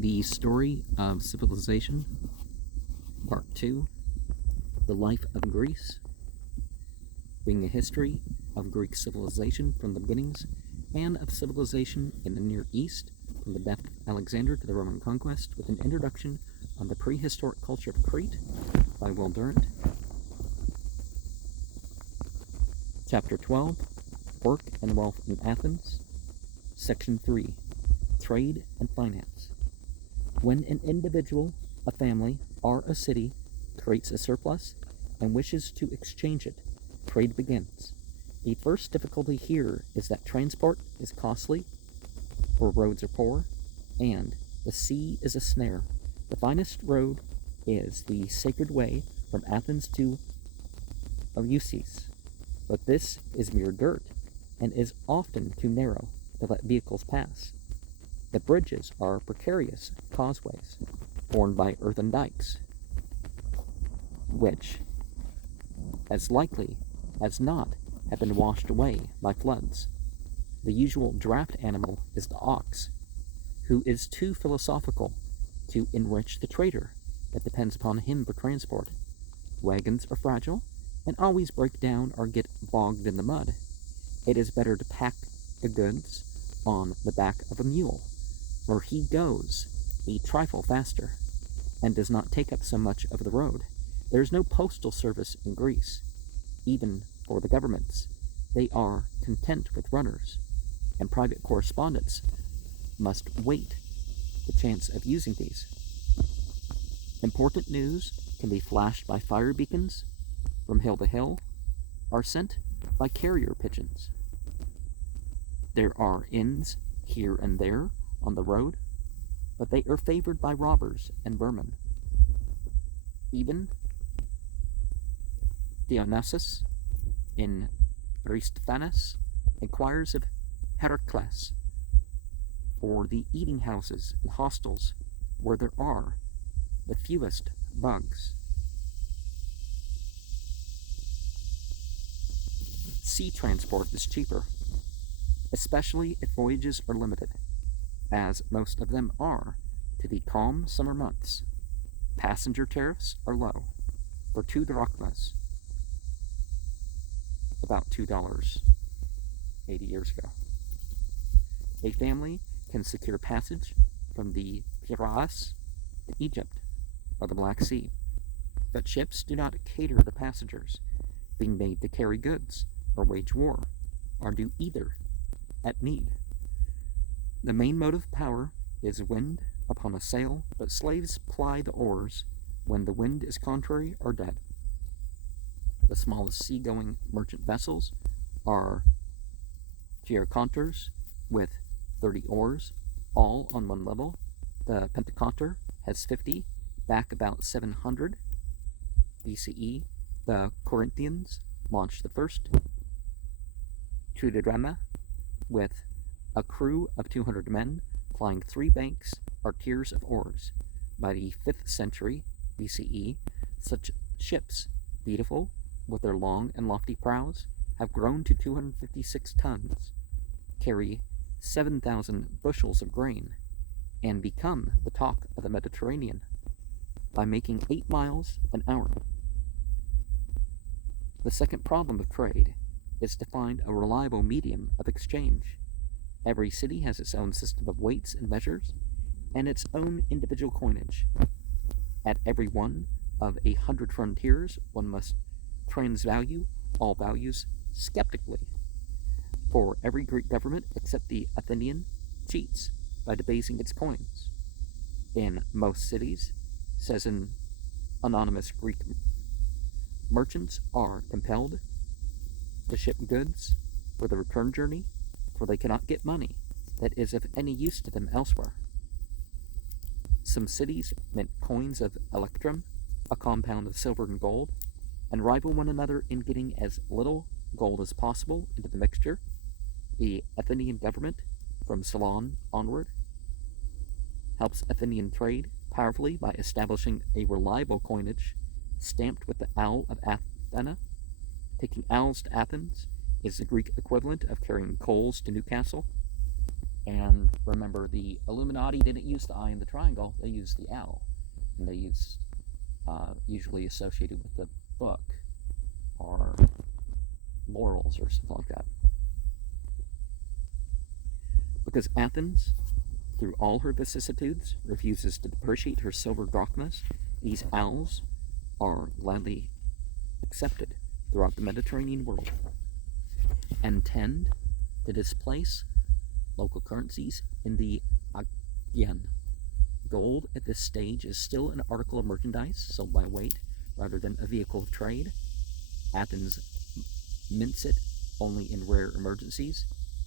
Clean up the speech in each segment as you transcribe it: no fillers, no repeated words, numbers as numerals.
The Story of Civilization, Part 2, The Life of Greece, being a history of Greek civilization from the beginnings and of civilization in the Near East from the death of Alexander to the Roman conquest, with an introduction on the prehistoric culture of Crete by Durant. Chapter 12, Work and Wealth in Athens. Section 3, Trade and Finance. When an individual, a family, or a city creates a surplus and wishes to exchange it, trade begins. The first difficulty here is that transport is costly, or roads are poor, and the sea is a snare. The finest road is the sacred way from Athens to Eleusis, but this is mere dirt, and is often too narrow to let vehicles pass. The bridges are precarious causeways, formed by earthen dikes, which, as likely as not, have been washed away by floods. The usual draft animal is the ox, who is too philosophical to enrich the trader that depends upon him for transport. Wagons are fragile and always break down or get bogged in the mud. It is better to pack the goods on the back of a mule, where he goes a trifle faster and does not take up so much of the road. There is no postal service in Greece, even for the governments. They are content with runners, and private correspondents must wait the chance of using these. Important news can be flashed by fire beacons from hill to hill, or sent by carrier pigeons. There are inns here and there on the road, but they are favored by robbers and vermin. Even Dionysus in Aristophanes inquires of Heracles for the eating houses and hostels where there are the fewest bugs. Sea transport is cheaper, especially if voyages are limited, as most of them are, to the calm summer months. Passenger tariffs are low, for 2 drachmas, about $2 80 years ago. A family can secure passage from the Piraeus to Egypt or the Black Sea, but ships do not cater to passengers, being made to carry goods or wage war, or do either at need. The main motive power is wind upon a sail, but slaves ply the oars when the wind is contrary or dead. The smallest sea-going merchant vessels are gearconters with 30 oars, all on one level. The pentaconter has 50, back about 700 BCE. The Corinthians launched the first Tudidrama with a crew of 200 men, plying 3 banks or tiers of oars. By the 5th century BCE, such ships, beautiful with their long and lofty prows, have grown to 256 tons, carry 7,000 bushels of grain, and become the talk of the Mediterranean by making 8 miles an hour. The second problem of trade is to find a reliable medium of exchange. Every city has its own system of weights and measures, and its own individual coinage. At every one of 100 frontiers, one must transvalue all values skeptically, for every Greek government except the Athenian cheats by debasing its coins. In most cities, says an anonymous Greek, merchants are compelled to ship goods for the return journey, for they cannot get money that is of any use to them elsewhere. Some cities mint coins of electrum, a compound of silver and gold, and rival one another in getting as little gold as possible into the mixture. The Athenian government, from Ceylon onward, helps Athenian trade powerfully by establishing a reliable coinage stamped with the owl of Athena. Taking owls to Athens is the Greek equivalent of carrying coals to Newcastle. And remember, the Illuminati didn't use the eye in the triangle, they used the owl. And they used, usually associated with the book or laurels or something like that. Because Athens, through all her vicissitudes, refuses to depreciate her silver drachmas, these owls are gladly accepted throughout the Mediterranean world and tend to displace local currencies in the Aegean. Gold at this stage is still an article of merchandise sold by weight rather than a vehicle of trade. Athens mints it only in rare emergencies,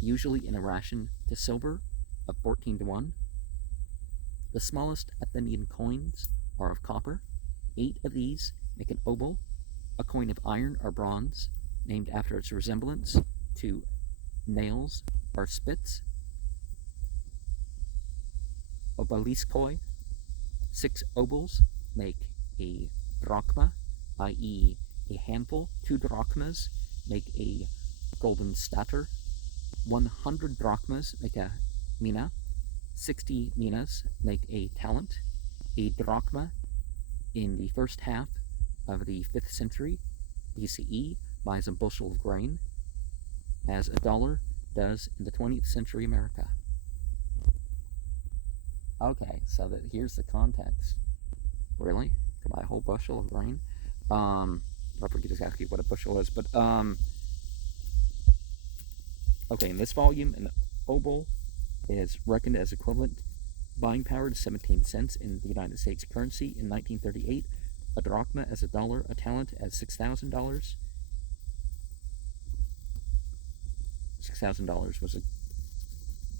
usually in a ration to silver of 14 to 1. The smallest Athenian coins are of copper. 8 of these make an obol, a coin of iron or bronze, named after its resemblance to nails or spits. Obeliskoi. 6 obols make a drachma, i.e. a handful. 2 drachmas make a golden stater. 100 drachmas make a mina. 60 minas make a talent. A drachma in the first half of the 5th century BCE buys a bushel of grain, as a dollar does in the 20th century America. Okay, so here's the context. Really? Could buy a whole bushel of grain? I forget exactly what a bushel is, but okay, in this volume, an obol is reckoned as equivalent buying power to 17 cents in the United States currency in 1938. A drachma as a dollar, a talent as $6,000. $6,000 was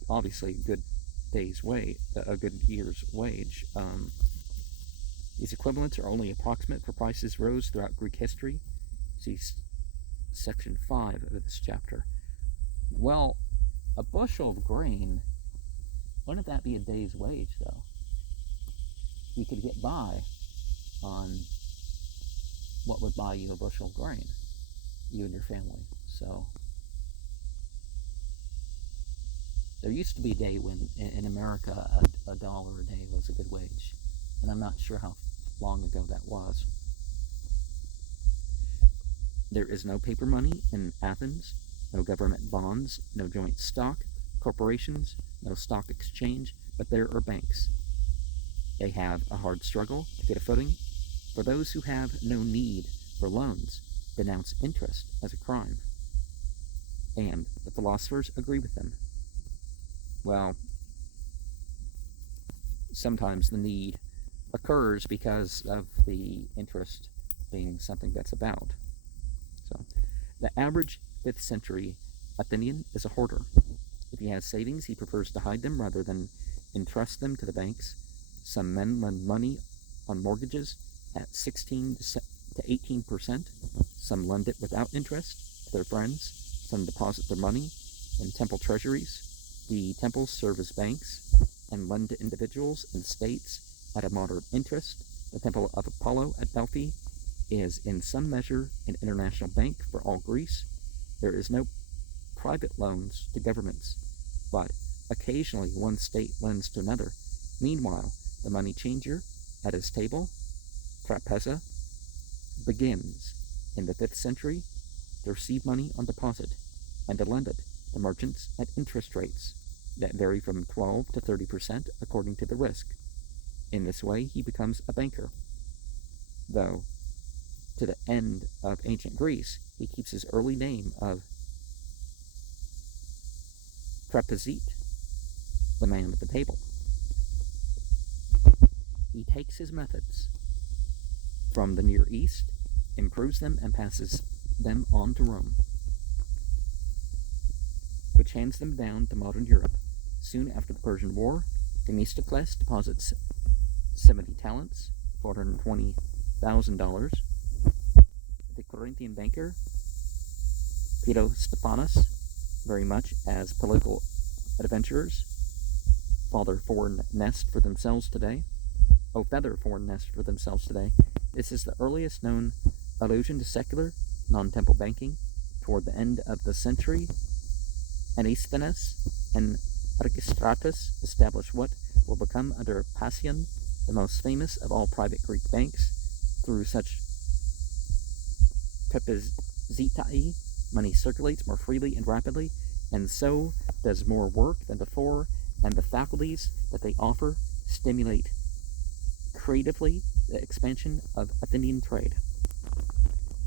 obviously a good a good year's wage. These equivalents are only approximate, for prices rose throughout Greek history. See section 5 of this chapter. Well, a bushel of grain, wouldn't that be a day's wage, though? You could get by on what would buy you a bushel of grain, you and your family. So there used to be a day when in America a dollar a day was a good wage, and I'm not sure how long ago that was. There is no paper money in Athens, no government bonds, no joint stock, corporations, no stock exchange, but there are banks. They have a hard struggle to get a footing. For those who have no need for loans, denounce interest as a crime. And the philosophers agree with them. Well, sometimes the need occurs because of the interest being something that's about. So, the average 5th century Athenian is a hoarder. If he has savings, he prefers to hide them rather than entrust them to the banks. Some men lend money on mortgages at 16 to 18%. Some lend it without interest to their friends. Some deposit their money in temple treasuries. The temples serve as banks and lend to individuals and states at a moderate interest. The temple of Apollo at Delphi is in some measure an international bank for all Greece. There is no private loans to governments, but occasionally one state lends to another. Meanwhile, the money changer at his table, trapeza, begins in the 5th century to receive money on deposit and to lend it to merchants at interest rates that vary from 12 to 30% according to the risk. In this way, he becomes a banker. Though, to the end of ancient Greece, he keeps his early name of trapezite, the man at the table. He takes his methods from the Near East, improves them, and passes them on to Rome, which hands them down to modern Europe. Soon after the Persian War, Themistocles deposits 70 talents, $420,000. The Corinthian banker, Peter Stephanus, very much as political adventurers, feather foreign nest for themselves today. This is the earliest known allusion to secular, non-temple banking. Toward the end of the century, Antisthenes and Archestratus established what will become under Pasion the most famous of all private Greek banks. Through such pepizitae, money circulates more freely and rapidly, and so does more work than before, and the faculties that they offer stimulate creatively the expansion of Athenian trade.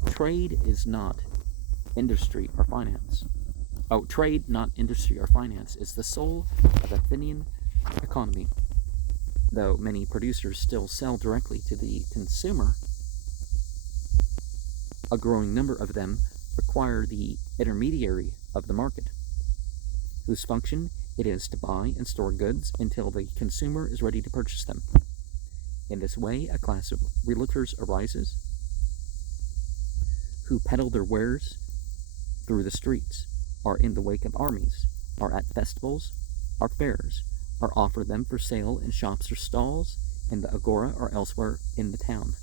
Trade is not industry or finance. Trade, not industry or finance, is the soul of Athenian economy. Though many producers still sell directly to the consumer, a growing number of them require the intermediary of the market, whose function it is to buy and store goods until the consumer is ready to purchase them. In this way, a class of realtors arises who peddle their wares through the streets, are in the wake of armies, are at festivals, are fairs, are offered them for sale in shops or stalls, in the agora or elsewhere in the town.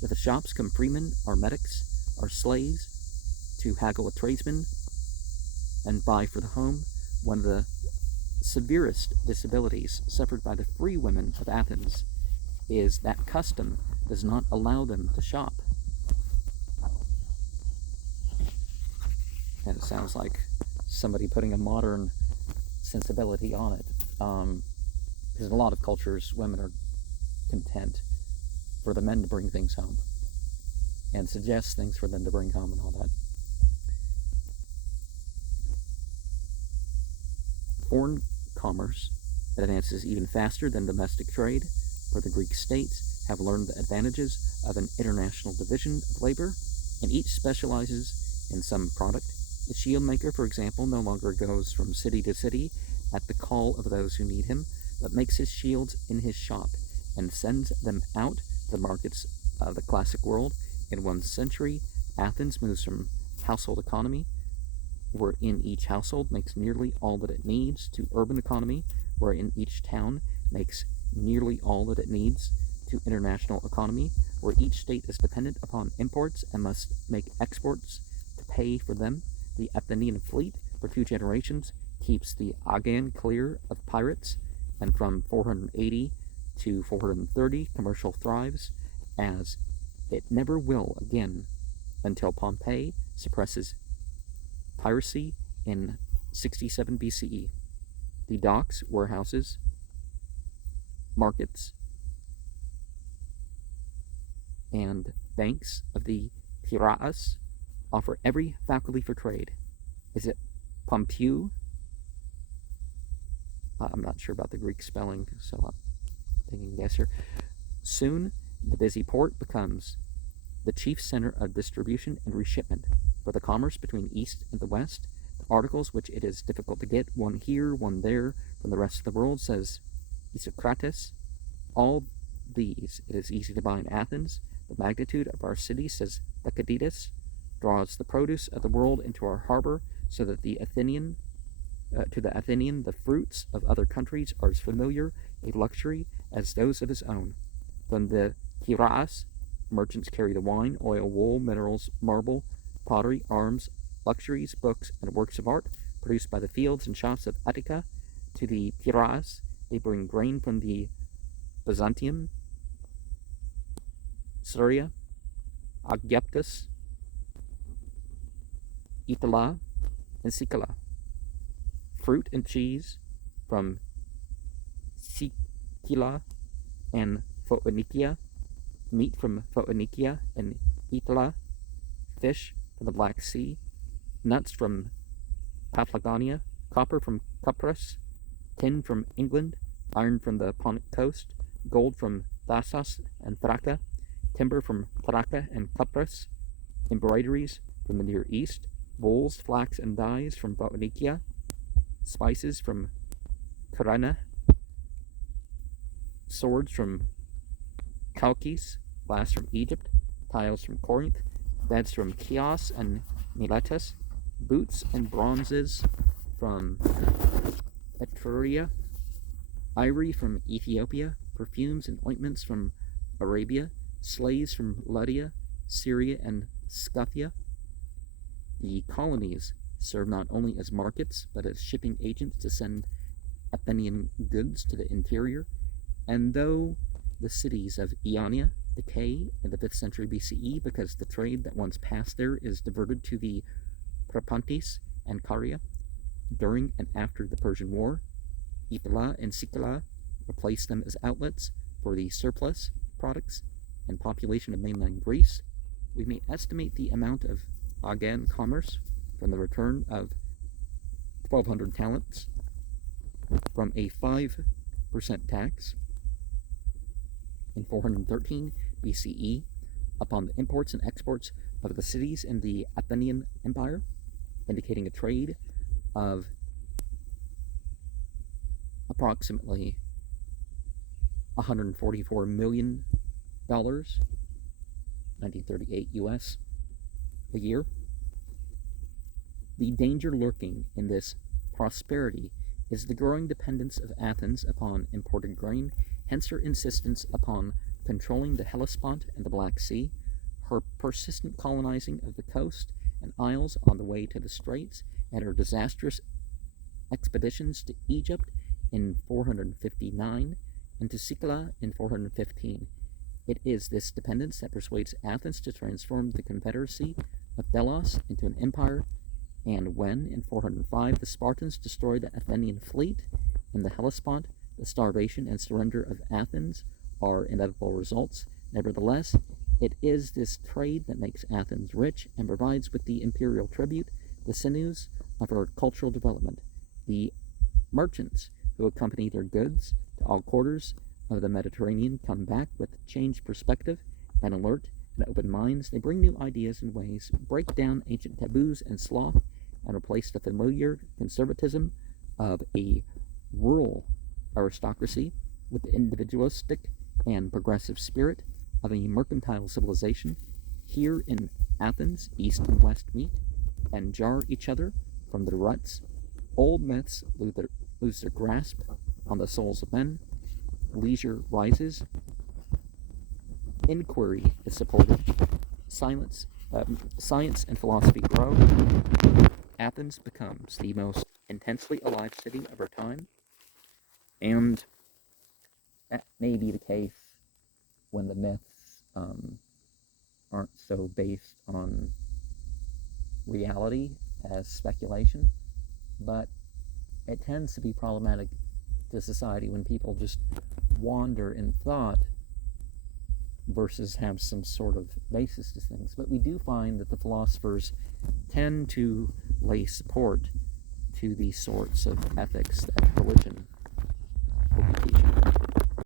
With the shops come freemen, or medics, or slaves, to haggle with tradesmen and buy for the home. One of the severest disabilities suffered by the free women of Athens is that custom does not allow them to shop. And it sounds like somebody putting a modern sensibility on it. Because in a lot of cultures, women are content for the men to bring things home and suggest things for them to bring home and all that. Foreign commerce advances even faster than domestic trade, for the Greek states have learned the advantages of an international division of labor, and each specializes in some product. The shield maker, for example, no longer goes from city to city at the call of those who need him, but makes his shields in his shop and sends them out to the markets of the classic world. In 1 century, Athens moves from household economy, wherein each household makes nearly all that it needs, to urban economy, wherein each town makes nearly all that it needs, to international economy, where each state is dependent upon imports and must make exports to pay for them. The Athenian fleet, for 2 generations, keeps the Aegean clear of pirates, and from 480 to 430, commercial thrives, as it never will again until Pompey suppresses piracy in 67 BCE. The docks, warehouses, markets, and banks of the Piraeus offer every faculty for trade. Is it Pompeu? I'm not sure about the Greek spelling, so I'm taking a guess here. Soon, the busy port becomes the chief center of distribution and reshipment for the commerce between the East and the West. The articles which it is difficult to get, one here, one there, from the rest of the world, says Isocrates. All these it is easy to buy in Athens. The magnitude of our city, says Thucydides, draws the produce of the world into our harbor, so that to the Athenian, the fruits of other countries are as familiar a luxury as those of his own. From the Piraeus, merchants carry the wine, oil, wool, minerals, marble, pottery, arms, luxuries, books, and works of art produced by the fields and shops of Attica. To the Piraeus, they bring grain from the Byzantium, Syria, Aegyptus, Italy, and Sicily. Fruit and cheese from Sicily and Phoenicia, meat from Phoenicia and Italy, fish from the Black Sea, nuts from Paphlagonia, copper from Cyprus, tin from England, iron from the Pontic coast, gold from Thasos and Thraca, timber from Thraca and Cyprus, embroideries from the Near East, wools, flax, and dyes from Phoenicia, spices from Kyrene, swords from Chalkis, glass from Egypt, tiles from Corinth, beds from Chios and Miletus, boots and bronzes from Etruria, ivory from Ethiopia, perfumes and ointments from Arabia, slaves from Lydia, Syria, and Scythia. The colonies serve not only as markets, but as shipping agents to send Athenian goods to the interior, and though the cities of Ionia decay in the 5th century BCE because the trade that once passed there is diverted to the Propontis and Caria, during and after the Persian War, Epila and Sicula replaced them as outlets for the surplus products and population of mainland Greece. We may estimate the amount of Aegean commerce from the return of 1,200 talents from a 5% tax in 413 BCE upon the imports and exports of the cities in the Athenian Empire, indicating a trade of approximately $144 million, 1938 US, a year. The danger lurking in this prosperity is the growing dependence of Athens upon imported grain, hence her insistence upon controlling the Hellespont and the Black Sea, her persistent colonizing of the coast and isles on the way to the straits, and her disastrous expeditions to Egypt in 459 and to Sicily in 415. It is this dependence that persuades Athens to transform the confederacy of Delos into an empire, and when, in 405, the Spartans destroy the Athenian fleet in the Hellespont, the starvation and surrender of Athens are inevitable results. Nevertheless, it is this trade that makes Athens rich and provides with the imperial tribute the sinews of her cultural development. The merchants who accompany their goods to all quarters of the Mediterranean come back with changed perspective and alert and open minds. They bring new ideas and ways, break down ancient taboos and sloth, and replace the familiar conservatism of a rural aristocracy with the individualistic and progressive spirit of a mercantile civilization. Here in Athens, East and West meet and jar each other from their ruts. Old myths lose their grasp on the souls of men. Leisure rises. Inquiry is supported. Science and philosophy grow. Athens becomes the most intensely alive city of her time, and that may be the case when the myths aren't so based on reality as speculation, but it tends to be problematic to society when people just wander in thought versus have some sort of basis to things. But we do find that the philosophers tend to lay support to the sorts of ethics that religion will be teaching.